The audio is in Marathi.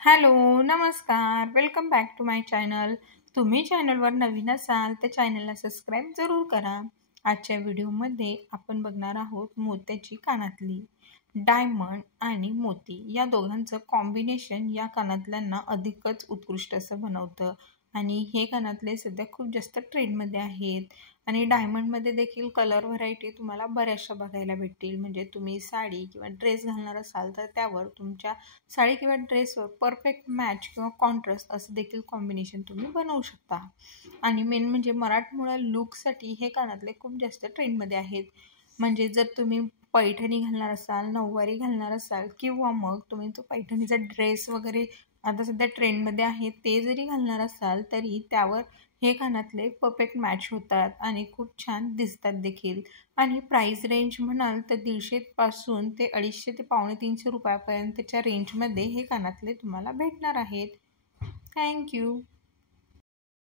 हॅलो, नमस्कार. Welcome back to my channel. तुम्ही चॅनलवर नवीन असाल तर चॅनलला सबस्क्राईब जरूर करा. आजच्या व्हिडिओमध्ये आपण बघणार आहोत मोत्याची कानातली. डायमंड आणि मोती या दोघांचं कॉम्बिनेशन या कानातल्यांना अधिकच उत्कृष्ट असं बनवतं आणि हे कानातले सध्या खूप जास्त ट्रेंडमध्ये आहेत. आणि डायमंडमध्ये देखील कलर व्हरायटी तुम्हाला बऱ्याचशा बघायला भेटतील. म्हणजे तुम्ही साडी किंवा ड्रेस घालणार असाल तर त्यावर तुमच्या साडी किंवा ड्रेसवर परफेक्ट मॅच किंवा कॉन्ट्रास्ट असं देखील कॉम्बिनेशन तुम्ही बनवू शकता. आणि मेन म्हणजे मराठमोळा लुकसाठी हे कानातले खूप जास्त ट्रेंडमध्ये आहेत. म्हणजे जर तुम्ही पैठणी घालणार असाल, नऊवारी घालणार असाल किंवा मग तुम्ही तो पैठणीचा ड्रेस वगैरे आता सध्या ट्रेंडमध्ये आहे ते जरी घालणार असाल तरी त्यावर हे कानातले परफेक्ट मॅच होतात आणि खूप छान दिसतात देखील. आणि प्राईस रेंज म्हणाल तर 150 पासून ते 250 ते ₹250 रुपयापर्यंतच्या रेंजमध्ये हे कानातले तुम्हाला भेटणार आहेत. थँक्यू.